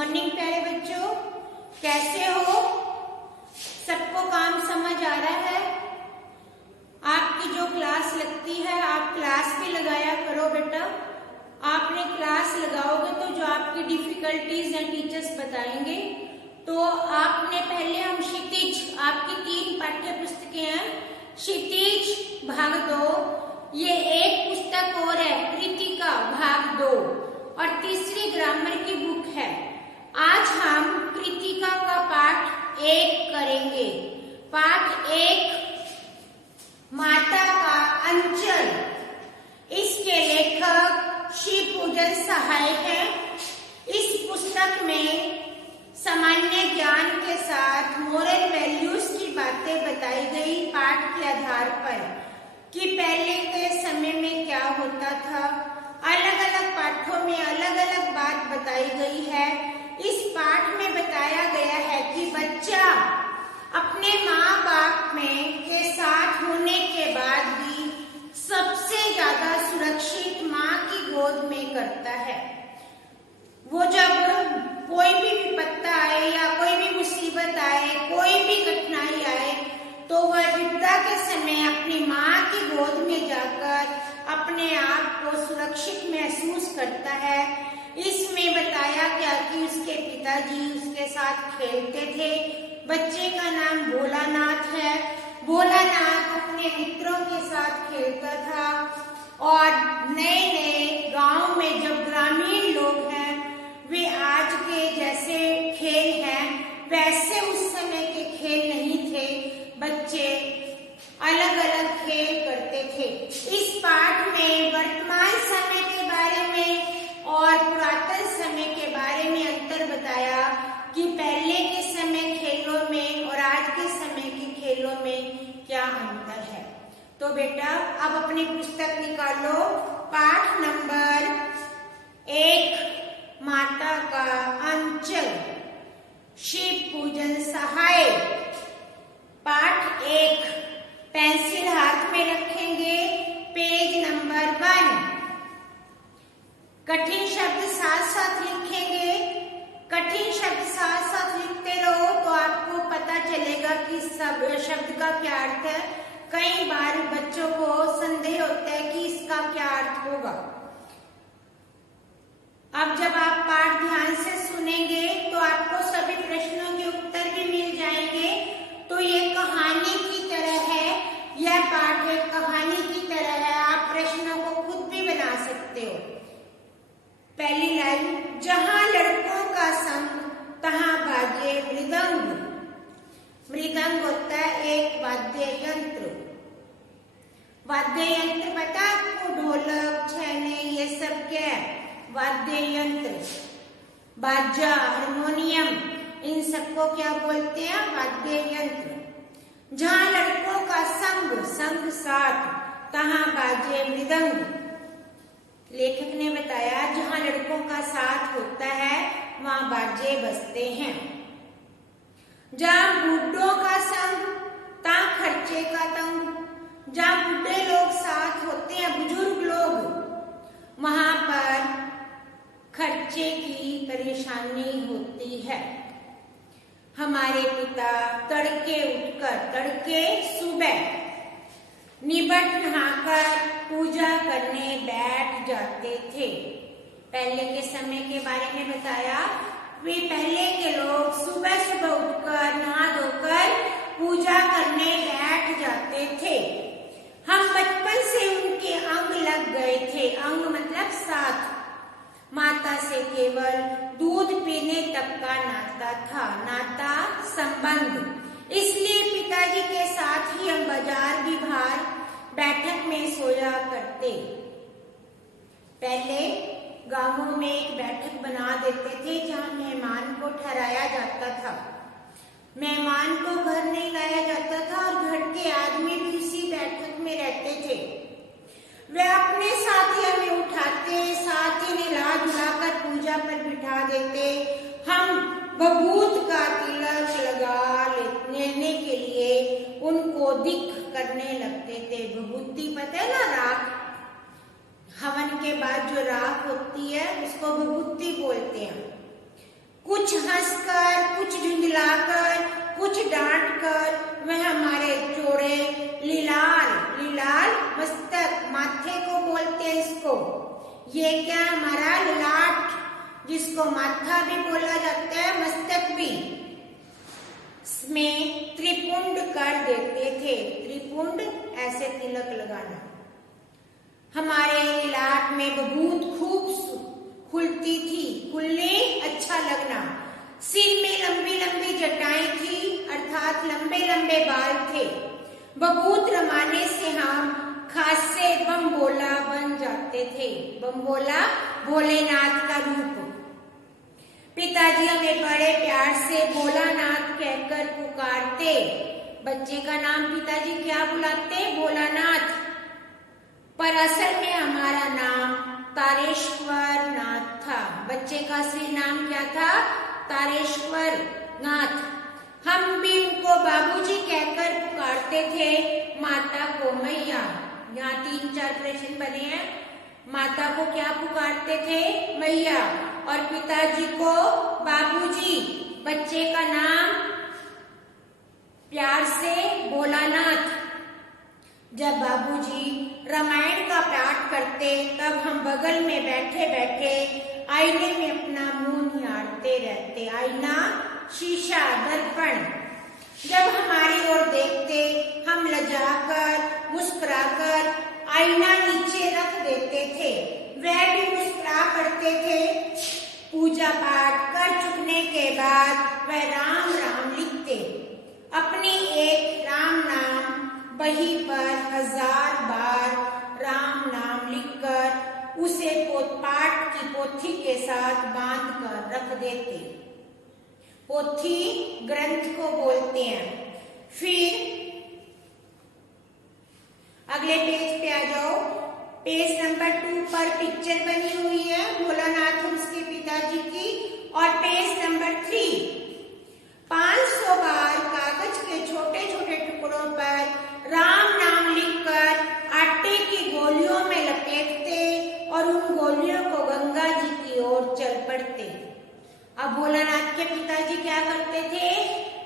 Morning प्यारे बच्चों, कैसे हो? सबको काम समझ आ रहा है? आपकी जो क्लास लगती है आप क्लास भी लगाया करो बेटा। आपने क्लास लगाओगे तो जो आपकी डिफिकल्टीज हैं टीचर्स बताएंगे। तो आपने पहले हम क्षितिज, आपकी 3 पाठ्य पुस्तकें हैं, क्षितिज भाग 2, ये एक पुस्तक और है कृतिका भाग 2 और तीसरी ग्रामर की बुक है। आज हम कृतिका का पाठ 1 करेंगे। पाठ 1 माता का अंचल। इसके लेखक श्री पूजन सहाय हैं। इस पुस्तक में सामान्य ज्ञान के साथ मोरल वैल्यूज की बातें बताई गई पाठ के आधार पर कि पहले के समय में क्या होता था। अलग अलग पाठों में अलग अलग बात बताई गई है। इस पाठ में बताया गया है कि बच्चा अपने माँ बाप में के साथ होने के बाद भी सबसे ज्यादा सुरक्षित माँ की गोद में करता है। वो जब कोई भी विपत्ता आए या कोई भी मुसीबत आए, कोई भी कठिनाई आए, तो वह विपदा के समय अपनी माँ की गोद में जाकर अपने आप को सुरक्षित महसूस करता है। इसमें बताया गया कि उसके पिताजी उसके साथ खेलते थे। बच्चे का नाम भोलानाथ है। भोलानाथ अपने मित्रों के साथ खेलता था और नए नए गांव में जब ग्रामीण लोग हैं वे आज के जैसे खेल हैं वैसे उस समय के खेल नहीं थे। बच्चे अलग अलग खेल करते थे। इस पाठ में वर्तमान समय के बारे में और पुरातन समय के बारे में अंतर बताया कि पहले के समय खेलों में और आज के समय के खेलों में क्या अंतर है। तो बेटा अब अपनी पुस्तक निकालो। पाठ नंबर 1 माता का अंचल, श्री पूजन सहाय। पाठ 1 पेंसिल हाथ में रखेंगे। Page number 1। कठिन शब्द साथ साथ लिखेंगे। कठिन शब्द साथ साथ लिखते रहो तो आपको पता चलेगा कि सब शब्द का क्या अर्थ है। कई बार बच्चों को संदेह होता है कि इसका क्या अर्थ होगा। अब जब आप पाठ ध्यान से सुनेंगे तो आपको सभी प्रश्नों के उत्तर भी मिल जाएंगे। तो ये कहानी की तरह है, यह पाठ एक कहानी की तरह है। आप प्रश्नों को खुद भी बना सकते हो। पहली लाइन, जहां लड़कों का संग तहां बाजे मृदंग। मृदंग होता है एक वाद्य यंत्र। वाद्य यंत्र पता आपको, ढोलक, छैने, ये सब क्या है? वाद्य यंत्र। बाजा, हारमोनियम, इन सबको क्या बोलते हैं? वाद्य यंत्र। जहां लड़कों का संग, संग साथ, तहां बाजे मृदंग। लेखक ने बताया जहां लड़कों का साथ होता है वहां बाजे बजते हैं। जहां बूढ़ों का संग तहां खर्चे का तंग। जहां बूढ़े लोग साथ होते हैं, बुजुर्ग लोग, वहां पर खर्चे की परेशानी होती है। हमारे पिता तड़के उठकर, तड़के सुबह, निबट नहाकर पूजा करने बैठ जाते थे। पहले के समय के बारे में बताया। वे पहले के लोग सुबह सुबह उठकर नहा धोकर पूजा करने बैठ जाते थे। हम बचपन से उनके अंग लग गए थे। अंग मतलब साथ। माता से केवल दूध पीने तक का नाता था, नाता संबंध। इसलिए पिताजी के साथ ही हम बाजार भी बाहर बैठक में सोया करते। पहले गांवों में एक बैठक बना देते थे जहां मेहमान को ठहराया जाता था। मेहमान को घर नहीं लाया जाता था और घर के आदमी भी उसी बैठक में रहते थे। वे अपने साथ ही हमें उठाते, साथ ही नहला धुलाकर पूजा पर बिठा देते। हम बबूत का तिलक लगा लेने के लिए उनको दिख करने लगते थे। बबूती पता है ना, राख। हवन के बाद जो राख होती है उसको बबूती बोलते हैं। कुछ कुछ हंसकर, कुछ झुंझलाकर, कुछ डांटकर वह हमारे चौड़े लिलाल मस्तक, माथे को बोलते हैं इसको। ये क्या, हमारा ललाट, जिसको माथा भी बोला जाता है, मस्तक भी, में त्रिपुंड कर देते थे। त्रिपुंड ऐसे तिलक लगाना। हमारे ललाट में बबूत खूब खुलती थी, खुलने अच्छा लगना। सिर में लंबी लंबी जटाएं थी, अर्थात लंबे लंबे बाल थे। बबूत रमाने से हम खासे बमबोला बन जाते थे। बमबोला भोलेनाथ का रूप। पिताजी हमें बड़े प्यार से भोलानाथ कहकर पुकारते। बच्चे का नाम पिताजी क्या बुलाते? भोलानाथ। पर असल में हमारा नाम तारेश्वर नाथ था। बच्चे का असली नाम क्या था? तारेश्वर नाथ। हम भी उनको बाबूजी कहकर पुकारते थे, माता को मैया। यहाँ 3-4 प्रश्न बने हैं। माता को क्या पुकारते थे? मैया। और पिताजी को बाबूजी। बच्चे का नाम प्यार से भोलानाथ। जब बाबूजी रामायण का पाठ करते तब हम बगल में बैठे बैठे आईने में अपना मुंह निहारते रहते। आईना, शीशा, दर्पण। जब हमारी ओर देखते हम लजाकर, मुस्कुराकर आईना नीचे रख देते थे। वह भी मुस्कुरा पड़ते थे। पूजा पाठ कर चुकने के बाद वह राम राम लिखते। अपनी एक राम नाम बही पर 1000 बार राम नाम लिखकर उसे पाठ की पोथी के साथ बांध कर रख देते। पोथी ग्रंथ को बोलते हैं। फिर अगले पेज पे आ जाओ। पेज नंबर 2 पर पिक्चर बनी हुई है भोलानाथ और उसके पिताजी की। और पेज नंबर 3 500 बार कागज के छोटे छोटे टुकड़ों पर राम नाम लिखकर आटे की गोलियों में लपेटते और उन गोलियों को गंगा जी की ओर चल पड़ते। अब भोलानाथ के पिताजी क्या करते थे?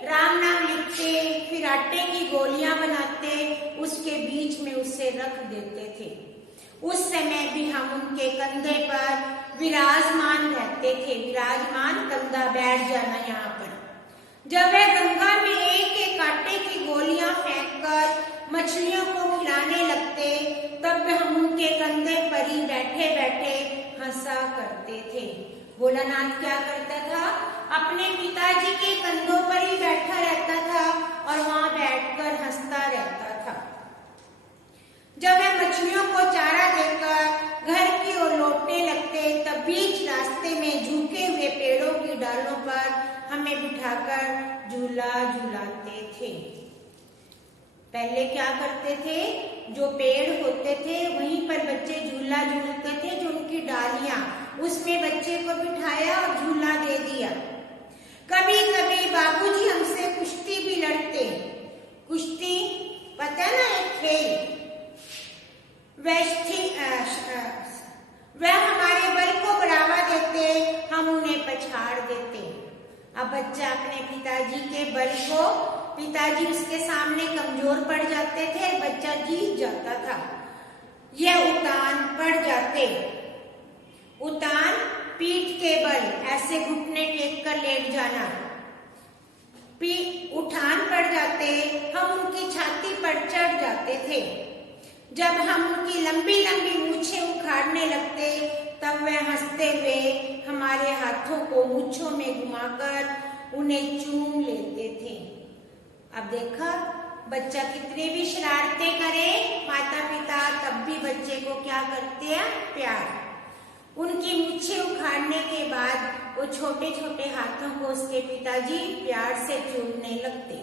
राम नाम लिखते, फिर आटे की गोलियां बनाते, उसके बीच में उसे रख देते थे। उस समय भी हम उनके कंधे पर विराजमान रहते थे। विराजमान, कंधा, बैठ जाना यहाँ पर। जब वह गंगा में एक एक आटे की गोलियां फेंककर मछलियों को खिलाने लगते तब हम उनके कंधे पर ही बैठे बैठे हंसा करते थे। भोलानाथ क्या करता था? अपने पिताजी के कंधों पर ही बैठा रहता था और वहां बैठकर हंसता रहता था। जब वह मछलियों को चारा देकर घर की ओर लौटने लगते तब बीच रास्ते में झुके हुए पेड़ों की डालों पर हमें बिठाकर झूला झूलाते थे। पहले क्या करते थे? जो पेड़ होते थे वहीं पर बच्चे झूला झूलते थे, जो उनकी डालियां, उसमें बच्चे को बिठाया और झूला दे दिया। कभी कभी बाबूजी हमसे कुश्ती भी लड़ते। कुश्ती पता है ना, एक खेल। वह हमारे बल को बढ़ावा देते, हम उन्हें पछाड़ देते। अब बच्चा अपने पिताजी के बल को, पिताजी उसके सामने कमजोर पड़ जाते थे, बच्चा जीत जाता था। यह उतान पड़ जाते। उतान, पीठ के बल, ऐसे घुटने टेक कर लेट जाना। उठान पड़ जाते, हम उनकी छाती पर चढ़ जाते थे। जब हम उनकी लंबी लंबी मूछें उखाड़ने लगते तब वह हंसते हुए हमारे हाथों को मूछों में घुमाकर उन्हें चूम लेते थे। अब देखा, बच्चा कितने भी शरारतें करे, माता पिता तब भी बच्चे को क्या करते हैं? प्यार। उनकी मूछें उखाड़ने के बाद वो छोटे छोटे हाथों को उसके पिताजी प्यार से चूमने लगते।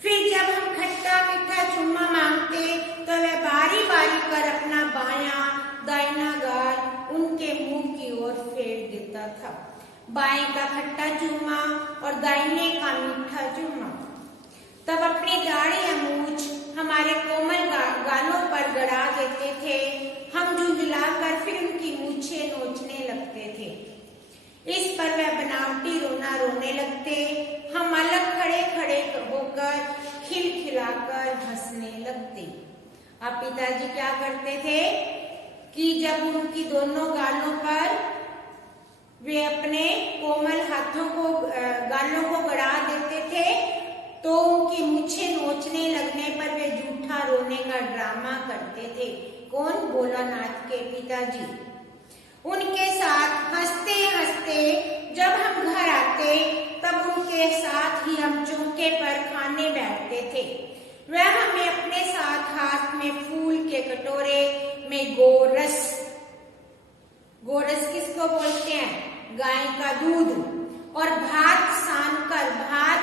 फिर जब हम खट्टा मीठा चुम्मा मांगते तो वह बारी बारी कर अपना बायां दाहिना गाल उनके मुंह की ओर फेर देता था। बाएं का खट्टा चुम्मा और दाहिने का मीठा चुम्मा। तब अपनी दाढ़ी या मूछ हमारे कोमल गालों पर गड़ा देते थे। हम झुंझलाकर फिर उनकी मूछें नोचने लगते थे। इस पर वह बनावटी रोने लगते, हम अलग खड़े खड़े होकर खिलखिलाकर हंसने लगते। अब पिताजी क्या करते थे कि जब उनकी दोनों गालों पर वे अपने कोमल हाथों को गालों को गड़ा देते थे, तो उनकी मूछें नोचने लगने पर वे झूठा रोने का ड्रामा करते थे। कौन? भोलानाथ के पिताजी। उनके साथ हंसते हंसते जब हम घर आते तब उनके साथ ही हम चौके पर खाने बैठते थे। वह हमें अपने साथ हाथ में फूल के कटोरे में गोरस, गोरस किसको बोलते हैं? गाय का दूध, और भात सानकर, भात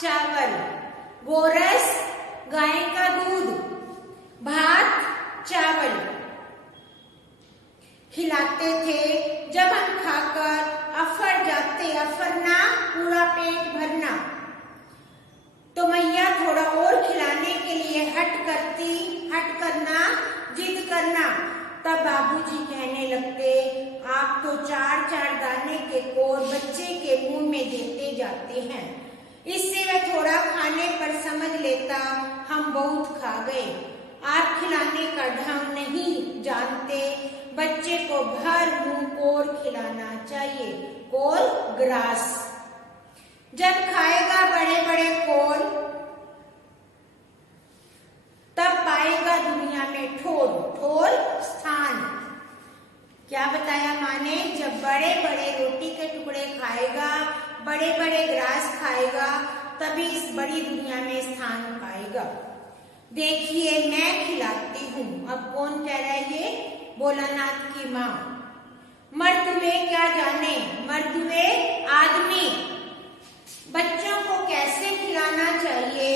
चावल, गोरस गाय का दूध, भात चावल खिलाते थे। जब हम खाकर अफर जाते, अफरना पूरा पेट भरना, तो मैया थोड़ा और खिलाने के लिए हट करना, जिद करना। तब बाबूजी कहने लगते, आप तो 4-4 दाने के कोर बच्चे के मुंह में देते जाते हैं। इससे वह थोड़ा खाने पर समझ लेता हम बहुत खा गए। आप खिलाने का ढंग नहीं जानते, बच्चे को भर मुंह कोर खिलाना चाहिए, कोर ग्रास। जब खाएगा बड़े बड़े कोर, तब पाएगा दुनिया में ठोर, ठोर स्थान। क्या बताया माँ ने? जब बड़े बड़े रोटी के टुकड़े खाएगा, बड़े बड़े ग्रास खाएगा, तभी इस बड़ी दुनिया में स्थान पाएगा। देखिए मैं खिलाती हूँ। अब कौन कह रहा है ये? भोलानाथ की माँ। मर्द वे क्या जाने, मर्द वे आदमी बच्चों को कैसे खिलाना चाहिए,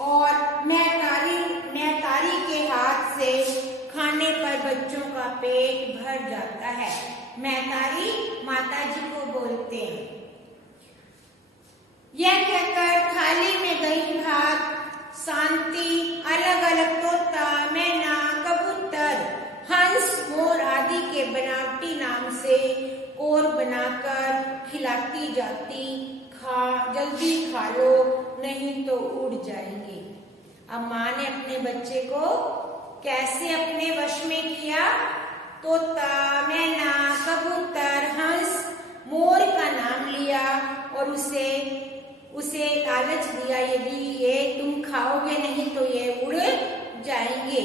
और महतारी के हाथ से खाने पर बच्चों का पेट भर जाता है। महतारी माता जी को बोलते हैं। यह कहकर थाली में दही भात, शांति, अलग अलग तोता, मैना, कबूतर, हंस, मोर आदि के बनावटी नाम से कोर बनाकर खिलाती जाती। जल्दी खा लो नहीं तो उड़ जाएंगे। अब माँ ने अपने बच्चे को कैसे अपने वश में किया? तोता, मैना, कबूतर, हंस, मोर का नाम लिया और उसे लालच दिया, यदि ये तुम खाओगे नहीं तो ये उड़ जाएंगे।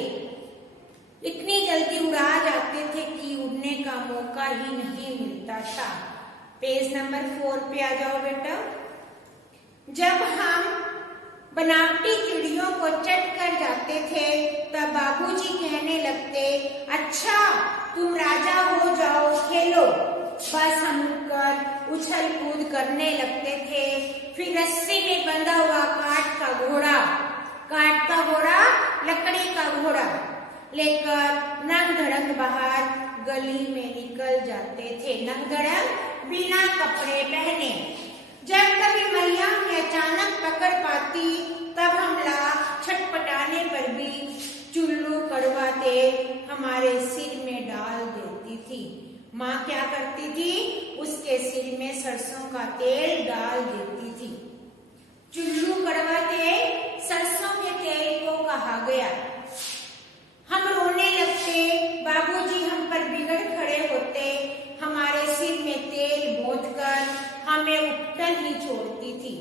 इतनी जल्दी उड़ा जाते थे कि उड़ने का मौका ही नहीं मिलता था। पेज नंबर 4 पे आ जाओ बेटा। जब हम बनावटी चिड़ियों को चट कर जाते थे तब बाबूजी कहने लगते, अच्छा तुम राजा हो जाओ, खेलो। बस हम उठकर उछल कूद करने लगते थे। फिर रस्सी में बंधा हुआ काठ का घोड़ा, लकड़ी का घोड़ा लेकर नंग धड़ंग बाहर गली में निकल जाते थे। नंग धड़ंग बिना कपड़े पहने। जब कभी मैया हमें अचानक पकड़ पाती तब हमला छटपटाने पर भी चुल्लू कड़वा तेल हमारे सिर में डाल देती थी। माँ क्या करती थी? उसके सिर में सरसों का तेल डाल देती थी। चुल्लू कड़वा तेल सरसों के तेल को कहा गया। हम रोने लगते, बाबूजी हम पर बिगड़ खड़े होते, हमारे सिर में तेल बोंदकर हमें उपटन ही छोड़ती थी।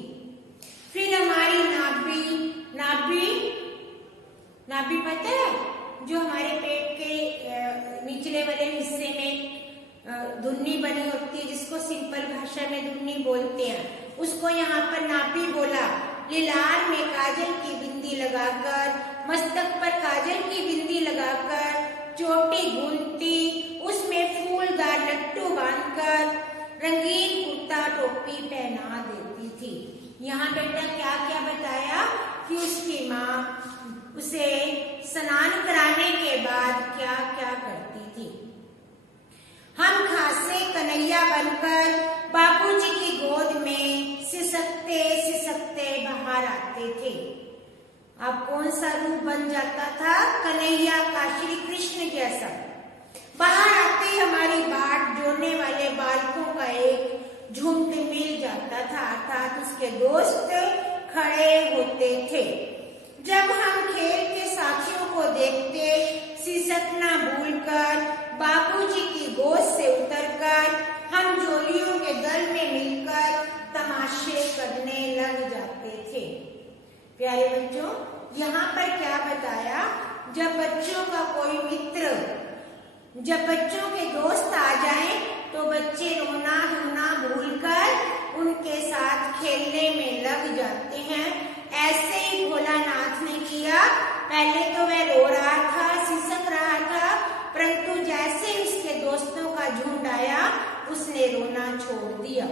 फिर हमारी नाभि पता है, जो हमारे पेट के निचले वाले हिस्से में धुन्नी बनी होती है, जिसको सिंपल भाषा में धुन्नी बोलते हैं, उसको यहाँ पर नाभि बोला। लिलार में काजल की बिंदी लगाकर, मस्तक पर काजल की बिंदी लगाकर, चोटी गूंथती, उसमें फूलदार लट्टू बांधकर रंगीन कुर्ता टोपी पहना देती थी। यहाँ बेटा क्या क्या बताया कि उसकी माँ उसे स्नान कराने के बाद क्या क्या करती थी। हम खासे कन्हैया बनकर बाबूजी की गोद में सिसकते सिसकते बाहर आते थे। अब कौन सा रूप बन जाता था? कन्हैया का, श्री कृष्ण जैसा। बाहर आते हमारी बाट जोड़ने वाले बालकों का एक झुंड मिल जाता था। के दोस्त खड़े होते थे। जब हम खेल के साथियों को देखते, सिसकना भूलकर बाबूजी की गोद से उतरकर हम जोलियों के दल में मिलकर तमाशे करने लग जाते थे। प्यारे बच्चों, यहाँ पर क्या बताया, जब बच्चों का कोई मित्र, जब बच्चों के दोस्त आ जाएं, तो बच्चे रोना धोना भूलकर उनके साथ खेलने में लग जाते हैं। ऐसे ही भोलानाथ ने किया। पहले तो वह रो रहा था, सिसक रहा था, परंतु जैसे उसके दोस्तों का झुंड आया, उसने रोना छोड़ दिया।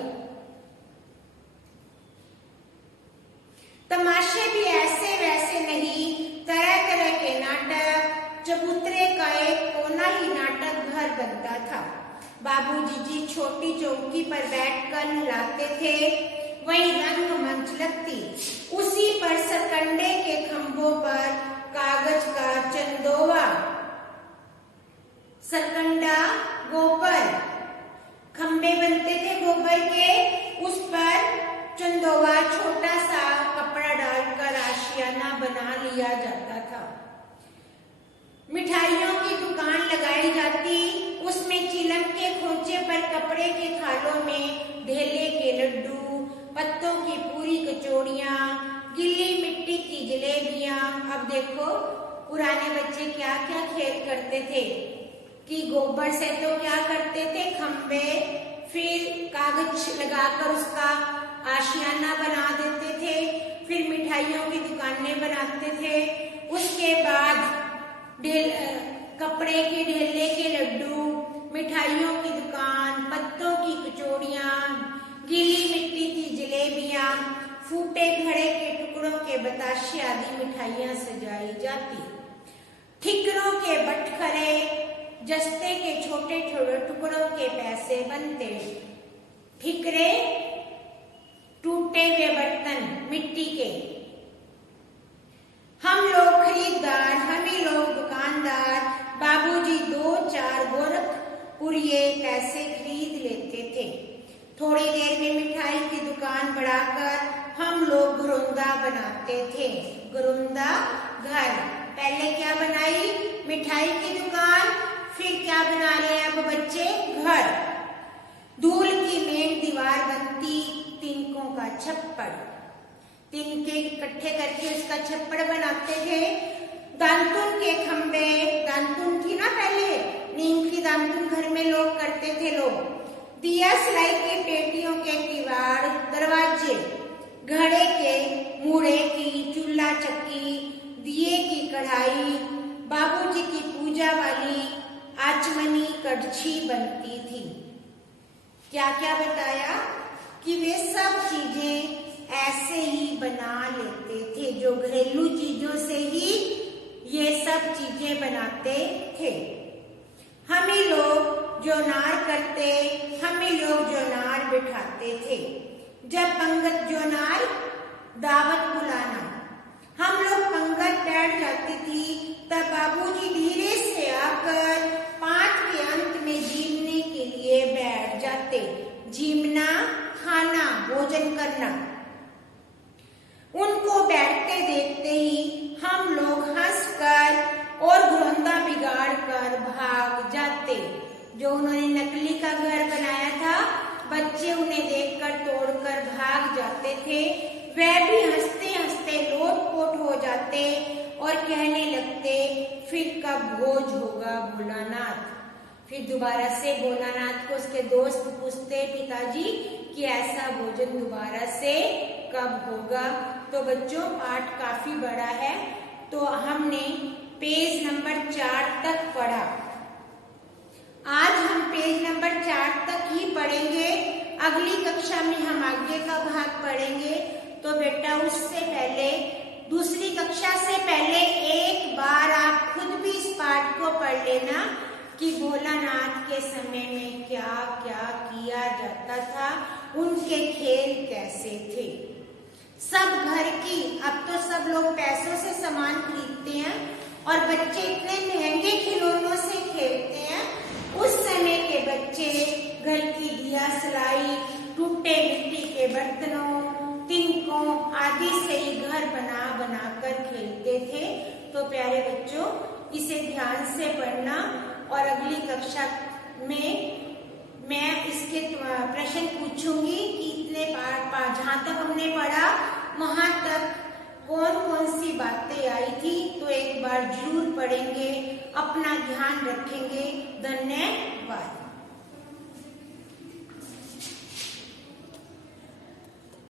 तमाशे भी ऐसे वैसे नहीं, तरह तरह के नाटक, चबूतरे का एक कोना ही नाटक घर बनता था। बाबूजी जी छोटी चौकी पर बैठकर नहलाते थे, वहीं रंगमंच लगती, उसी पर सरकंडे के खंभों पर कागज का चंदोवा, सरकंडा गोबर, खंबे बनते थे गोबर के, उस पर चंदोवा छोटा सा कपड़ा डालकर आशियाना बना लिया जाता था। मिठाइयों की दुकान लगाई जाती, उसमें चिलम के खोचे पर कपड़े के थालों में ढेले के लड्डू, पत्तों की पूरी कचौड़ियाँ, गिल्ली मिट्टी की जलेबियाँ। अब देखो पुराने बच्चे क्या क्या खेल करते थे कि गोबर से तो क्या करते थे, खंबे, फिर कागज लगाकर उसका आशियाना बना देते थे, फिर मिठाइयों की दुकानें बनाते थे, उसके बाद कपड़े के ढेले के लड्डू, मिठाइयों की दुकान, पत्तों की कचौड़ियाँ, गीली मिट्टी की जलेबियाँ, फूटे घड़े के टुकड़ों के बताशे आदि मिठाइयाँ सजाई जाती। ठिकरों के बटखरे, जस्ते के छोटे छोटे टुकड़ों के पैसे बनते। ठिकरे टूटे हुए बर्तन मिट्टी के। हम लोग खरीदार, हम ही लोग दुकानदार, बाबूजी 2-4 गोरखपुरिये पैसे खरीद लेते थे। थोड़ी देर में मिठाई की दुकान बढ़ाकर हम लोग घरोंदा बनाते थे। घरोंदा घर, पहले क्या बनाई, मिठाई की दुकान, फिर क्या बना रहे हैं अब बच्चे, घर। धूल की मेन दीवार बनती, तिनकों का छप्पड़, तिनके इकट्ठे करके उसका छप्पड़ बनाते थे। दांतुन के खंबे, दांतुन थी ना पहले, नीम की दांतुन घर में लोग करते थे लोग। दिया सिलाई की पेटियों के किवाड़, दरवाजे, घड़े के मुड़े की, चूल्हा चक्की, दिए की कढ़ाई, बाबूजी की पूजा वाली आचमनी कड़छी बनती थी। क्या क्या बताया कि वे सब चीजें ऐसे ही बना लेते थे, जो घरेलू चीजों से ही ये सब चीजें बनाते थे। हम ही लोग जोनार करते, हम ही लोग जोनार बिठाते थे। जब पंगत जोनार दावत बुलाना, हम लोग पंगत बैठ जाती थी, तब बाबूजी धीरे से आकर 5 के अंत में जीमने के लिए बैठ जाते। जीमना, खाना, भोजन करना। उनको बैठते देखते ही हम लोग हंसकर और घरोंदा बिगाड़ कर भाग जाते। जो उन्होंने नकली का घर बनाया था, बच्चे उन्हें देखकर तोड़कर भाग जाते थे। वह भी हंसते हंसते लोटपोट हो जाते और कहने लगते, फिर कब भोज होगा भोलानाथ। फिर दोबारा से भोलानाथ को उसके दोस्त पूछते, पिताजी कि ऐसा भोजन दोबारा से कब होगा। तो बच्चों पाठ काफी बड़ा है, तो हमने पेज नंबर 4 तक पढ़ा। आज हम पेज नंबर 4 तक ही पढ़ेंगे, अगली कक्षा में हम आगे का भाग पढ़ेंगे। तो बेटा उससे पहले, दूसरी कक्षा से पहले एक बार आप खुद भी इस पाठ को पढ़ लेना कि भोलानाथ के समय में क्या क्या किया जाता था, उनके खेल कैसे थे। सब घर की, अब तो सब लोग पैसों से सामान खरीदते हैं और बच्चे इतने महंगे खिलौनों से खेलते हैं। उस समय के बच्चे घर की दिया सलाई, टूटे मिट्टी के बर्तनों, तिनके तो प्यारे बच्चों, इसे ध्यान से पढ़ना और अगली कक्षा में मैं इसके प्रश्न पूछूंगी कि इतने पाठ जहाँ तक हमने पढ़ा वहां तक कौन कौन सी बातें आई थी, तो एक बार जरूर पढ़ेंगे, अपना ध्यान रखेंगे। धन्यवाद।